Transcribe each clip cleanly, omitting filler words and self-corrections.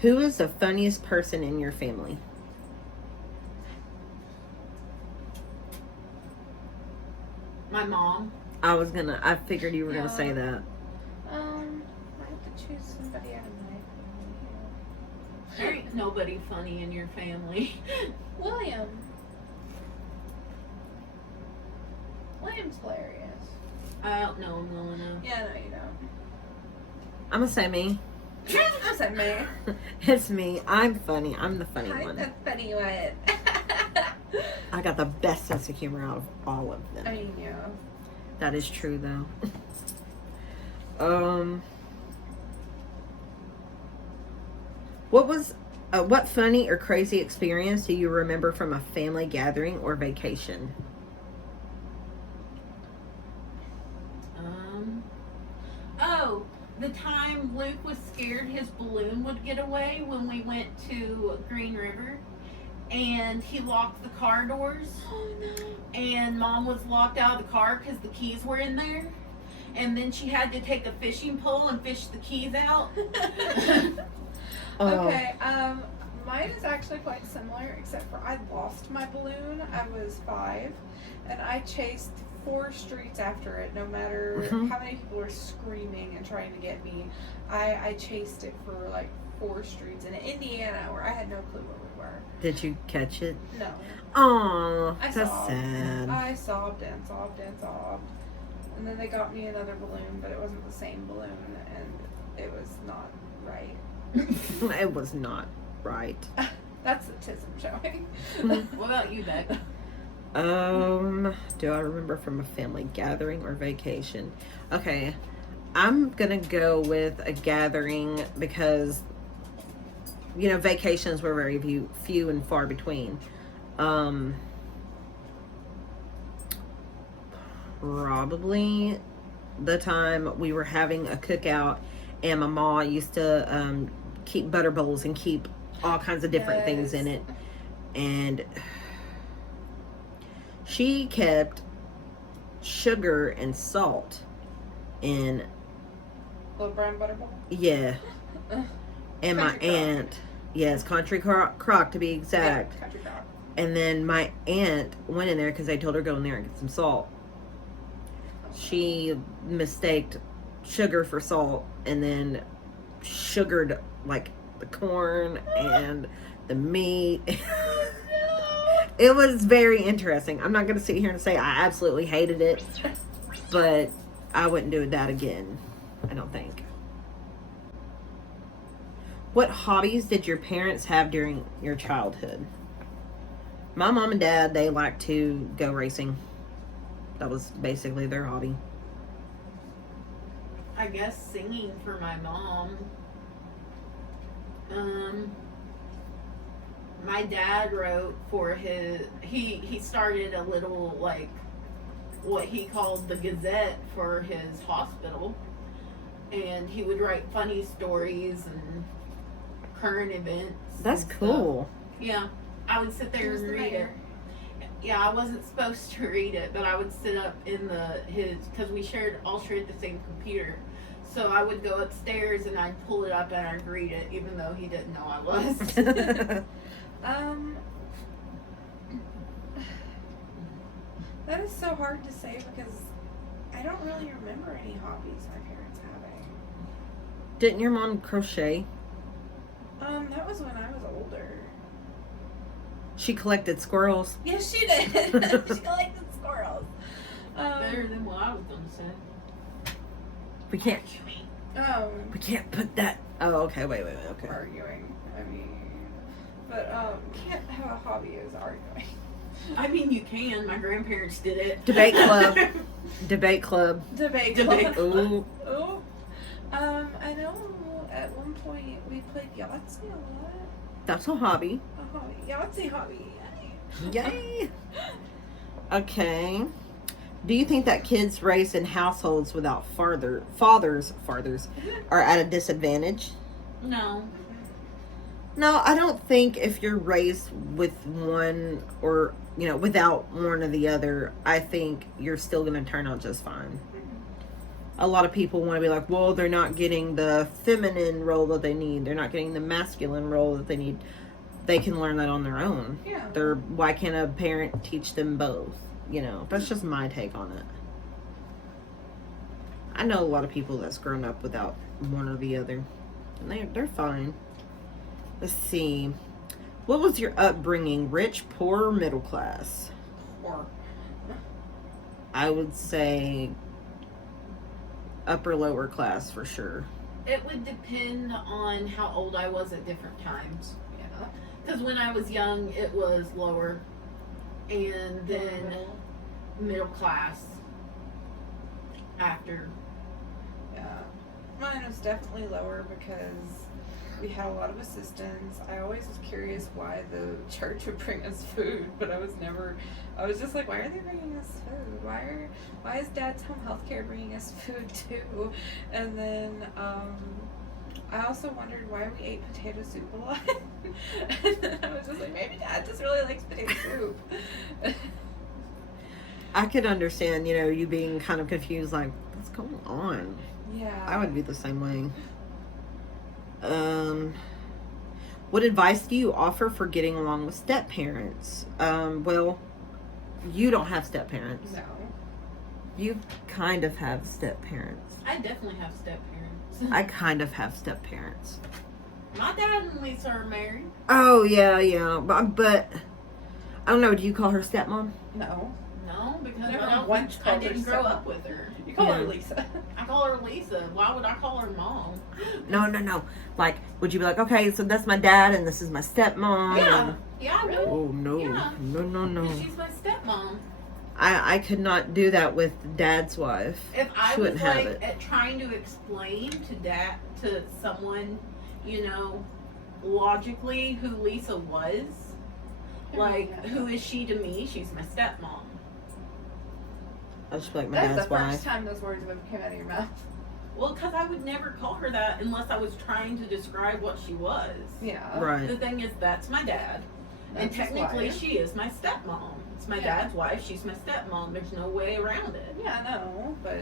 Who is the funniest person in your family? My mom. I figured you were gonna say that. I have to choose somebody out of my family. There ain't nobody funny in your family. William. William's hilarious. I don't know him well enough. Yeah, no, you don't. I'm gonna say me. I said me. It's me. I'm funny. I'm the funny I'm one. the funny one. I got the best sense of humor out of all of them. I mean, yeah. That is true, though. What funny or crazy experience do you remember from a family gathering or vacation? Oh, the time Luke was scared his balloon would get away when we went to Green River. And he locked the car doors. Oh, no. And Mom was locked out of the car because the keys were in there. And then she had to take a fishing pole and fish the keys out. Okay, mine is actually quite similar, except for I lost my balloon. I was 5, and I chased 4 streets after it, no matter how many people were screaming and trying to get me. I chased it for like 4 streets in Indiana, where I had no clue where we were. Did you catch it? No. Oh, I that's sobbed. sad. I sobbed and sobbed and sobbed. And then they got me another balloon, but it wasn't the same balloon, and it was not right. It was not right. That's the tism showing. What about you, Beck? Do I remember from a family gathering or vacation? Okay, I'm gonna go with a gathering because, vacations were very few and far between. Probably the time we were having a cookout and my mom used to keep butter bowls and keep all kinds of different things in it, and she kept sugar and salt in Little brown butter bowl? and my Country aunt, yes, country crock to be exact. Yeah, country crock. And then my aunt went in there because I told her go in there and get some salt. She mistaked sugar for salt and then sugared like the corn and the meat. It was very interesting. I'm not going to sit here and say I absolutely hated it, but I wouldn't do that again, I don't think. What hobbies did your parents have during your childhood? My mom and dad, they like to go racing. That was basically their hobby. I guess singing for my mom. My dad wrote for he started a little, like, what he called the Gazette for his hospital. And he would write funny stories and current events. That's and cool. stuff. Yeah. I would sit there and read it. Yeah, I wasn't supposed to read it, but I would sit up in because we all shared the same computer. So I would go upstairs and I'd pull it up and I'd read it, even though he didn't know I was. That is so hard to say because I don't really remember any hobbies my parents having. Didn't your mom crochet? That was when I was older. She collected squirrels. Yes, she did. She collected squirrels. Better than what I was going to say. We can't put that. Oh, okay. Wait. Okay. Arguing. I mean, but can't have a hobby as arguing. I mean, you can. My grandparents did it. Debate club. Debate club. Debate Debate club. Ooh. Oh. I know at one point we played Yahtzee a lot. That's a hobby. A hobby. Yahtzee hobby. Yay. Okay. Do you think that kids raised in households without fathers are at a disadvantage? No. No, I don't think if you're raised with one or, without one or the other, I think you're still going to turn out just fine. a lot of people want to be like, well, they're not getting the feminine role that they need. They're not getting the masculine role that they need. They can learn that on their own. Yeah. Why can't a parent teach them both? You know, that's just my take on it. I know a lot of people that's grown up without one or the other. And they're fine. Let's see. What was your upbringing? Rich, poor, or middle class? Poor. I would say upper, lower class for sure. It would depend on how old I was at different times. Yeah. Because when I was young, it was lower, and then middle class after. Yeah. Mine was definitely lower because we had a lot of assistants. I always was curious why the church would bring us food, but I was just like, why are they bringing us food? Why is Dad's home healthcare bringing us food too? And then I also wondered why we ate potato soup a lot. And then I was just like, maybe Dad just really likes potato soup. I could understand, you know, you being kind of confused, like, what's going on? Yeah. I would be the same way. What advice do you offer for getting along with step parents? Well, you don't have step parents. No. You kind of have step parents. I definitely have step parents. I kind of have step parents. My dad and Lisa are married. Oh yeah, but I don't know. Do you call her stepmom? No. No, because Never I don't. once I called her didn't grow stepmom. up with her. You call her Yeah. Lisa. I call her Lisa. Why would I call her mom? No. Like, would you be like, okay, so that's my dad and this is my stepmom? Yeah. Yeah, I would. Oh no, Yeah. no. Because she's my stepmom. I could not do that with Dad's wife. If I She was wouldn't have like it. trying to explain to someone, you know, logically who Lisa was, like who is she to me? She's my stepmom. I'll just be like my That's dad's the first wife. time those words ever came out of your mouth. Well, because I would never call her that unless I was trying to describe what she was. Yeah. Right. The thing is, that's my dad, and That's his technically wife. she is my stepmom. It's my Yeah. dad's wife. She's my stepmom. There's no way around it. Yeah, I know, but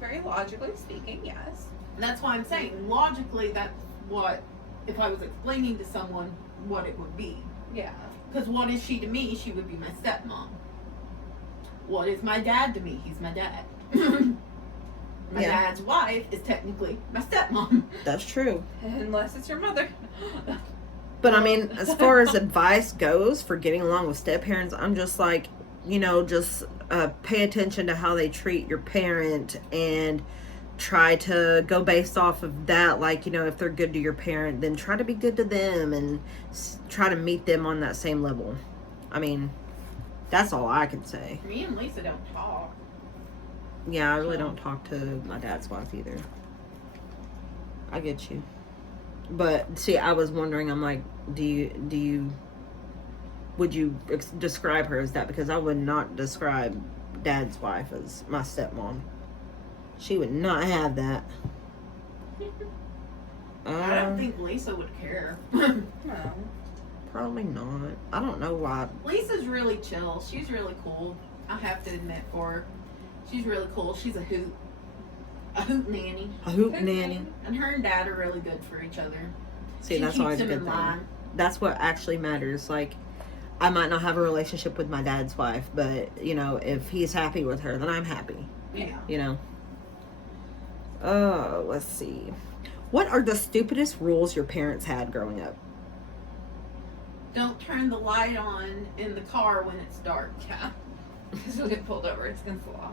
very logically speaking, yes. And that's why I'm saying logically that's what, if I was explaining to someone what it would be. Yeah. Because what is she to me? She would be my stepmom. What is my dad to me? He's my dad. My Yeah. dad's wife is technically my stepmom. That's true. Unless it's your mother. But I mean, as far as advice goes for getting along with step parents, I'm just like, you know, just pay attention to how they treat your parent and try to go based off of that. Like, you know, if they're good to your parent, then try to be good to them and try to meet them on that same level. I mean, that's all I can say. Me and Lisa don't talk. Yeah, I really don't talk to my dad's wife either. I get you. But see, I was wondering, I'm like, would you describe her as that? Because I would not describe Dad's wife as my stepmom. She would not have that. I don't think Lisa would care. No. Probably not. I don't know why. Lisa's really chill. She's really cool. I have to admit for her. She's really cool. She's a hoot. A hoot nanny. A hoot nanny. And her and dad are really good for each other. See, She that's keeps always a him good in thing. line. That's what actually matters. Like, I might not have a relationship with my dad's wife, but, you know, if he's happy with her, then I'm happy. Yeah. You know? Oh, let's see. What are the stupidest rules your parents had growing up? Don't turn the light on in the car when it's dark. Yeah. Because you'll get pulled over. It's against the law.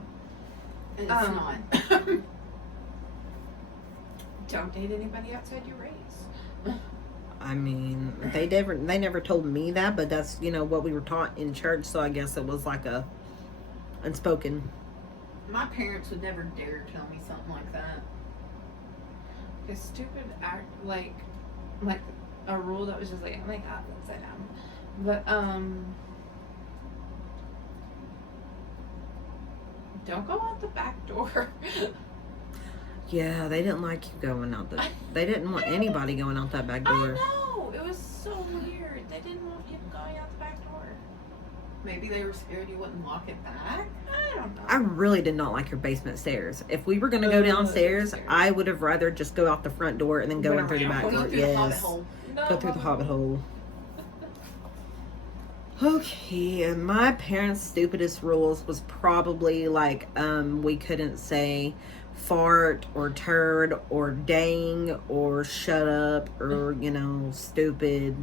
And it's not. Don't date anybody outside your race. I mean, they never told me that, but that's, you know, what we were taught in church, so I guess it was like a unspoken. My parents would never dare tell me something like that. A stupid act, like a rule that was just like, oh my god, upside down. But don't go out the back door. Yeah, they didn't like you going out they didn't want anybody going out that back I door. know, it was so weird. They didn't want people going out the back door. Maybe they were scared you wouldn't lock it back. I don't know. I really did not like your basement stairs. If we were going to go downstairs, upstairs. I would have rather just go out the front door and then go in through the back Go door. through the hobbit Yes. hole. No, Go through the hobbit hole. Okay, and my parents' stupidest rules was probably like we couldn't say fart or turd or dang or shut up or stupid,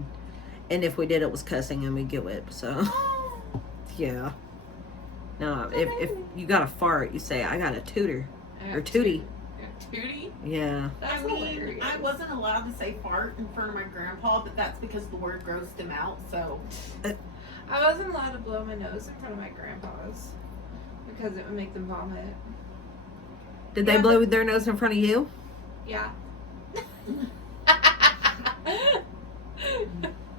and if we did, it was cussing and we'd get whipped. So yeah, no, if you got a fart, you say I got a tooter or tootie. Tootie? Yeah. That's I mean, hilarious. I wasn't allowed to say fart in front of my grandpa, but that's because the word grossed him out. So I wasn't allowed to blow my nose in front of my grandpa's because it would make them vomit. Did they Yeah, blow their nose in front of you? Yeah.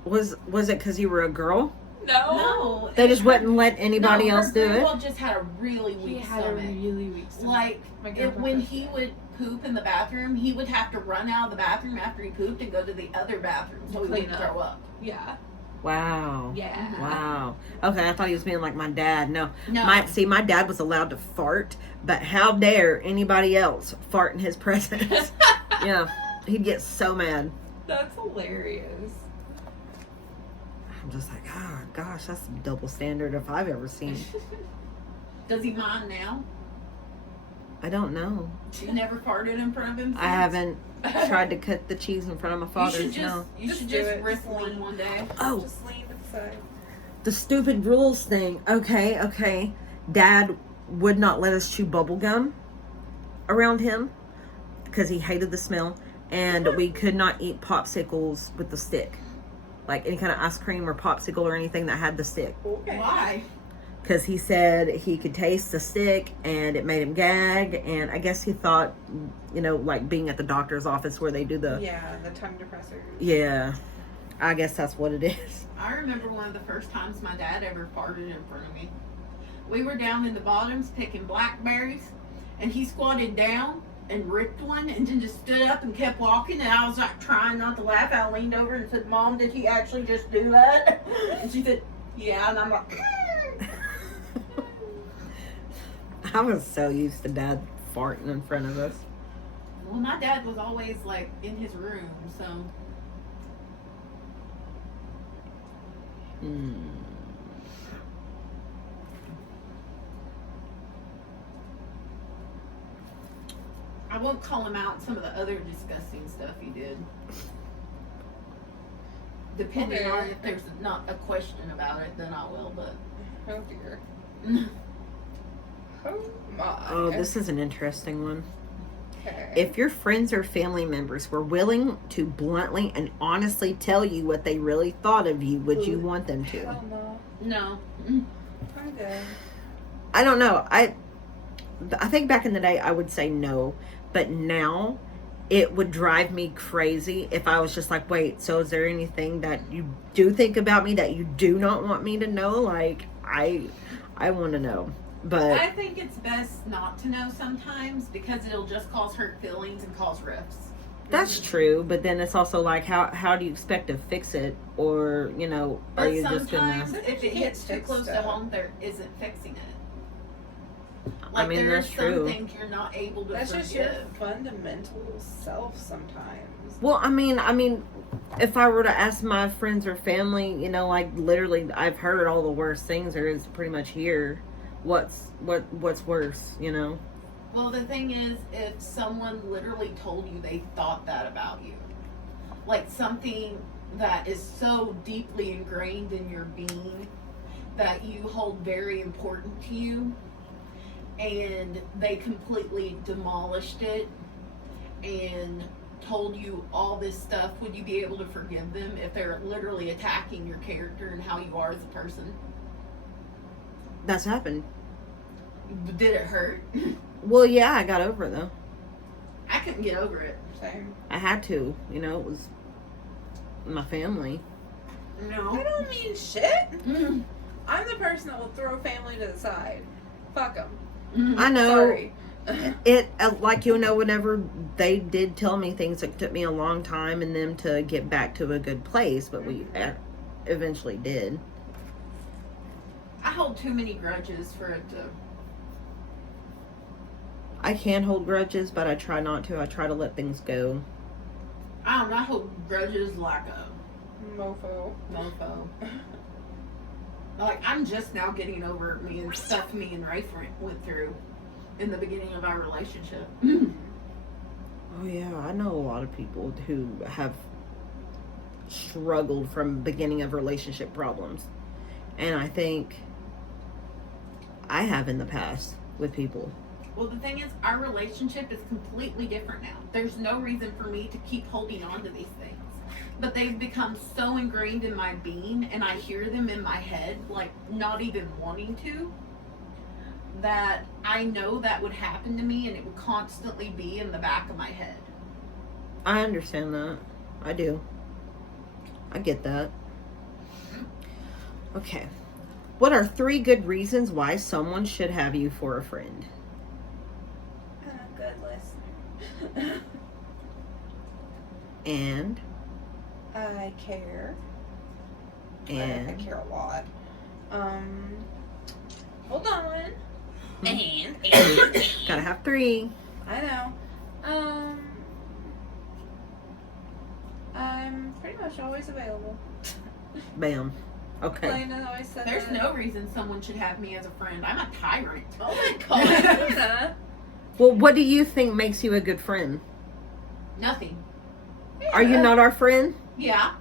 Was it because you were a girl? No. They just wouldn't let anybody No, else do it? Grandpa just had a really He weak had a stomach. really weak stomach. Like My grandpa when cursed he it. would poop in the bathroom, he would have to run out of the bathroom after he pooped and go to the other bathroom so he Clean wouldn't up. throw up. Yeah. Wow. Yeah. Wow. Okay, I thought he was being like my dad. No. No, My dad was allowed to fart, but how dare anybody else fart in his presence? Yeah. He'd get so mad. That's hilarious. I'm just like, oh gosh, that's a double standard if I've ever seen. does he mind now? I don't know. You never farted in front of him? I haven't tried to cut the cheese in front of my You father's. should just, No. you Just should do just it. riff one one day. Oh, Just lean to the side. the stupid rules thing. Okay. Dad would not let us chew bubble gum around him because he hated the smell, and we could not eat popsicles with the stick, like any kind of ice cream or popsicle or anything that had the stick, Okay. Why? because he said he could taste the stick and it made him gag, and I guess he thought, like being at the doctor's office where they do the Yeah, the tongue depressors. yeah, I guess that's what it is. I remember one of the first times my dad ever farted in front of me. We were down in the bottoms picking blackberries, and he squatted down and ripped one and then just stood up and kept walking, and I was like trying not to laugh. I leaned over and said, "Mom, did he actually just do that?" And she said, "Yeah," and I'm like, I was so used to Dad farting in front of us. well, my dad was always like in his room, so I won't call him out some of the other disgusting stuff he did. Depending on if there's not a question about it, then I will, but Oh dear. Oh my. Oh, this is an interesting one. Okay. If your friends or family members were willing to bluntly and honestly tell you what they really thought of you, would you want them to? Hell no. no. I'm good. I don't know. I think back in the day I would say no, but now it would drive me crazy if I was just like, wait, so is there anything that you do think about me that you do not want me to know? Like, I want to know. But I think it's best not to know sometimes because it'll just cause hurt feelings and cause rifts. that's true, but then it's also like, how do you expect to fix it? Or, are But you just sometimes gonna... if it hits too Fix close to stuff. home, there isn't fixing it. I mean, there's that's some true. things you're not able to That's forgive. just your fundamental self sometimes. Well, I mean, if I were to ask my friends or family, like literally, I've heard all the worst things there is pretty much here. What's worse, Well, the thing is, if someone literally told you they thought that about you, like something that is so deeply ingrained in your being that you hold very important to you, and they completely demolished it and told you all this stuff, would you be able to forgive them if they're literally attacking your character and how you are as a person? That's happened. Did it hurt? Well, yeah, I got over it though. I couldn't get over it. Same. I had to, it was my family. No. I don't mean shit. I'm the person that will throw family to the side. Fuck them. I know. Sorry. It like whenever they did tell me things, it took me a long time in them to get back to a good place, but we eventually did. I hold too many grudges for it to. I can hold grudges, but I try not to. I try to let things go. I don't know. I hold grudges like a Mofo. mofo. Like, I'm just now getting over stuff me and Rafe went through in the beginning of our relationship. Oh yeah, I know a lot of people who have struggled from beginning of relationship problems. And I think I have in the past with people. Well, the thing is, our relationship is completely different now. There's no reason for me to keep holding on to these things. But they've become so ingrained in my being, and I hear them in my head, like, not even wanting to, that I know that would happen to me, and it would constantly be in the back of my head. I understand that. I do. I get that. Okay. What are 3 good reasons why someone should have you for a friend? I'm a good listener. And I care. And I care a lot. Hold on. And gotta have 3. I know. I'm pretty much always available. Bam. Okay. Lena always said there's that. no reason someone should have me as a friend. I'm a tyrant. Oh my god. Lena. Well, what do you think makes you a good friend? Nothing. Are you not our friend? Yeah.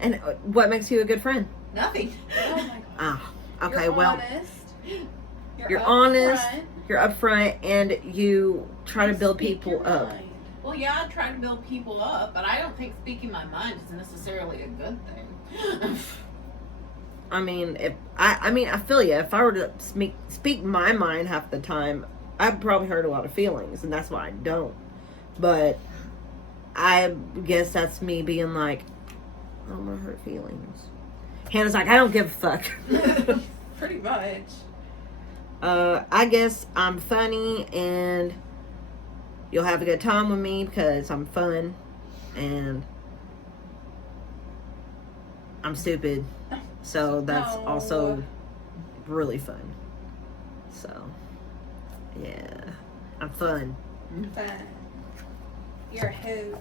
And what makes you a good friend? Nothing. Oh my god. Ah, okay, You're well, honest. you're upfront. honest, you're upfront, and you try to You build speak people your up. mind. Well, yeah, I try to build people up, but I don't think speaking my mind is necessarily a good thing. I mean, I feel you. If I were to speak my mind half the time, I'd probably hurt a lot of feelings, and that's why I don't. But I guess that's me being like, I don't want to hurt feelings. Hannah's like, I don't give a fuck. Pretty much. I guess I'm funny, and you'll have a good time with me because I'm fun, and I'm stupid. So that's No. also really fun. So, yeah. I'm fun. Fun. You're a hoot.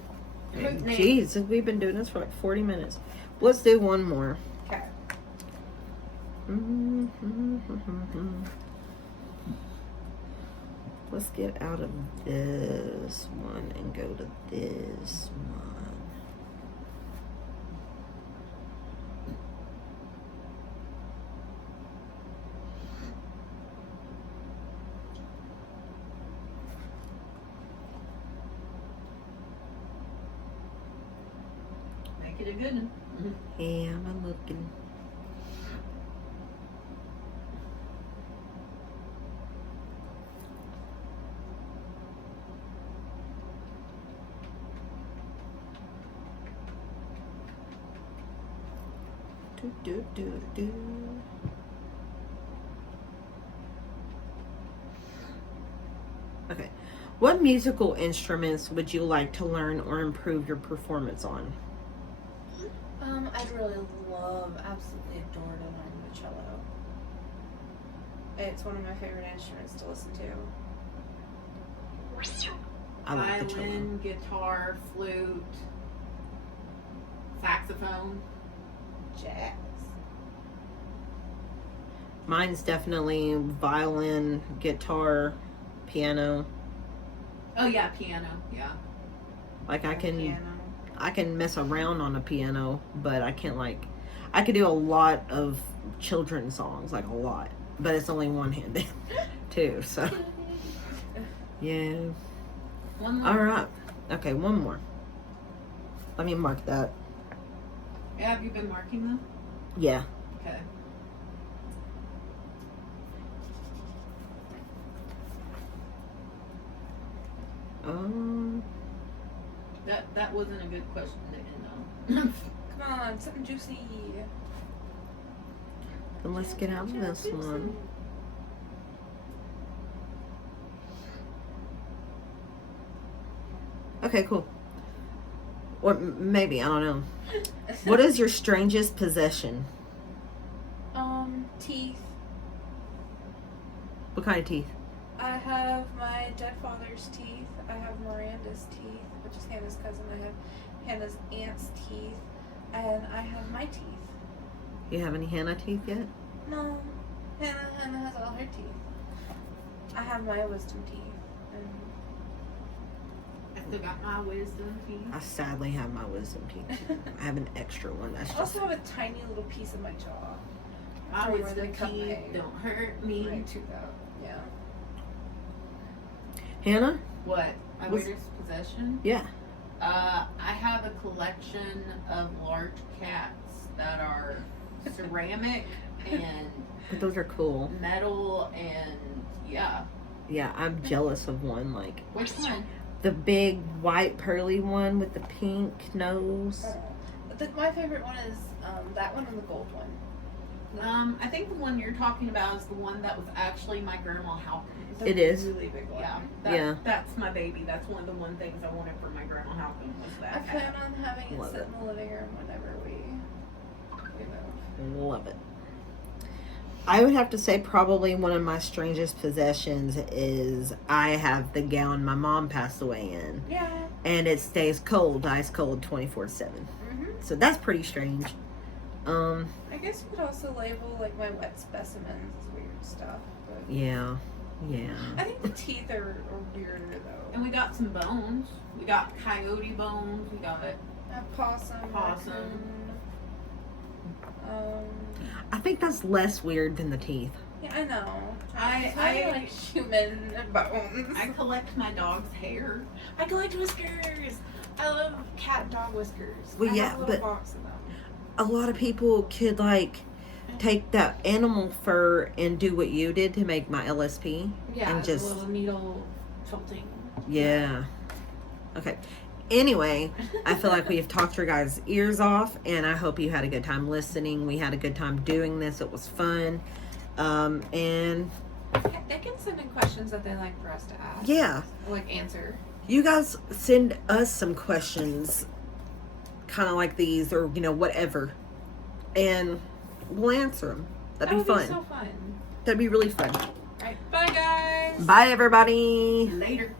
Hoot name. Jeez, we've been doing this for like 40 minutes. Let's do one more. Okay. Let's get out of this one and go to this one. Make it a good one. Yeah, I'm looking. Do. Okay. What musical instruments would you like to learn or improve your performance on? I'd really absolutely adore to learn the cello. It's one of my favorite instruments to listen to. I like the cello. Violin, guitar, flute, saxophone. Jazz. Mine's definitely violin, guitar, piano. Oh yeah, piano. Yeah. Like I Piano. can mess around on a piano, but I can't I could do a lot of children's songs, like a lot, but it's only one-handed too, so yeah. One more. All right. Okay, one more. Let me mark that. Yeah, have you been marking them? Yeah. Okay. That wasn't a good question to end on. Come on, something juicy. Then let's get out of this one. Okay, cool. Or maybe, I don't know. What is your strangest possession? Teeth. What kind of teeth? I have my dead father's teeth. I have Miranda's teeth, which is Hannah's cousin. I have Hannah's aunt's teeth. And I have my teeth. You have any Hannah teeth yet? No. Hannah has all her teeth. I have my wisdom teeth. And I still got my wisdom teeth. I sadly have my wisdom teeth. I have an extra one. That's I also just have a tiny little piece of my jaw. My Sorry, where wisdom they cut teeth my don't hurt me. right tooth out. Yeah. Hannah. What? My What's- weirdest possession? Yeah. I have a collection of large cats that are ceramic and But those are cool. metal and yeah. Yeah, I'm jealous of one. Like Which one? the big white pearly one with the pink nose. My favorite one is that one and the gold one. I think the one you're talking about is the one that was actually my grandma Halpin's. The It is. really big one. Yeah, Yeah. That's my baby. That's one of the things I wanted for my grandma Halpin was I that plan cat. on having it Love sit it. in the living room whenever we move. Love it. I would have to say probably one of my strangest possessions is I have the gown my mom passed away in. Yeah. And it stays cold, ice cold 24/7. Mm-hmm. So that's pretty strange. I guess you could also label like my wet specimens as weird stuff. But Yeah. I think the teeth are weirder though. And we got some bones. We got coyote bones. We got A possum. Possum. raccoon. I think that's less weird than the teeth. Yeah, I know. I like human bones. I collect my dog's hair. I collect whiskers. I love cat and dog whiskers. Well, I yeah, have a little but- box of them. A lot of people could like take that animal fur and do what you did to make my LSP. Yeah, and the just- little needle tilting. Yeah. Okay. Anyway, I feel like we have talked your guys' ears off, and I hope you had a good time listening. We had a good time doing this. It was fun. And They can send in questions that they like for us to ask. yeah, Like answer. you guys send us some questions kind of like these or, whatever. And we'll answer them. That'd be That would fun. so fun. That'd be really fun. Alright, bye guys. Bye, everybody. Later.